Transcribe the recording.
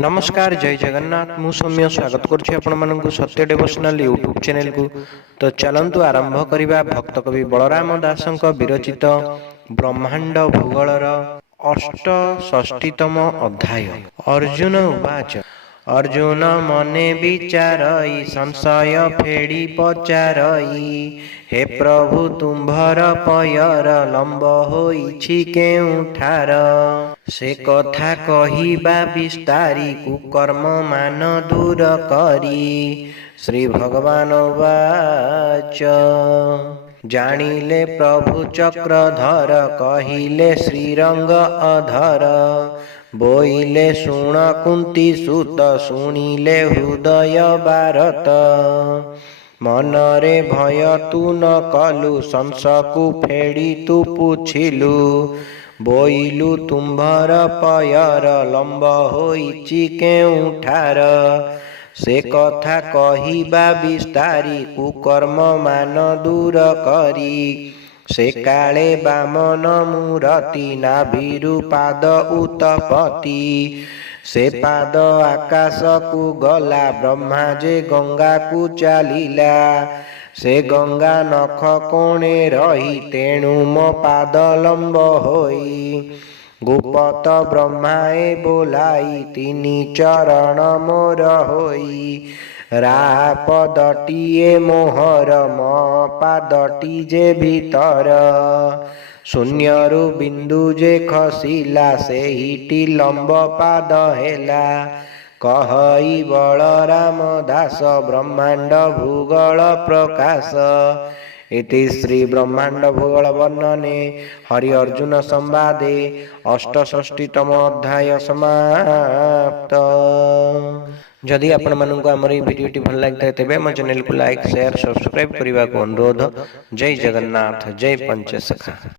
नमस्कार जय जगन्नाथ मु सौम्य स्वागत करुच्ची आपण सत्य डिवोशनल यूट्यूब चैनल को। तो चलंतु आरंभ करवा भक्त कवि बलराम दासक विरचित ब्रह्मांड भूगोलर अष्टषष्टितम अध्याय। अर्जुन उवाच अर्जुन मने विचारई संशय फेड़ी पचारई हे प्रभु तुम्भर पयर लंब होइछि केउठार से कथा कहिबा विस्तारी कुकर्म मान दूर करी श्री भगवान वाच जानिले प्रभु चक्रधर कहिले श्रीरंग अधर बोइले शुण कुंती सुत शुणिले हृदय भारत मनरे भय तू न कलु संसकु फेड़ी तू पुछिलु बोइलु तुम्भर पयर लंब होइछि केउठार से कथा कहिबा विस्तारी कुकर्म मान दूर करी से काले बामन मूरति नाभिरु पाद उत्पत्ति से पाद आकाश को गला ब्रह्मा जे गंगा को चालिला से गंगा नख कोणे रही तेणु मो पाद लंब होई गुप्त ब्रह्माए बोलाई तिनी चरण मोर होई रापदटिए मोहर म पादटी जे भीतर शून्यरु बिंदु जे खसिला से हिटी लंब पाद हेला कहई बलराम दास ब्रह्मांड भूगोल प्रकाश। इति श्री ब्रह्मांड भूगोल वर्णने हरि अर्जुन संवादे अष्टषष्टितम अध्याय समाप्त। जदि आपण मानक आमर ये वीडियोटी भल लगी तेबे हम चैनल को लाइक शेयर सब्सक्राइब करने को अनुरोध। जय जगन्नाथ जय पंचसखा।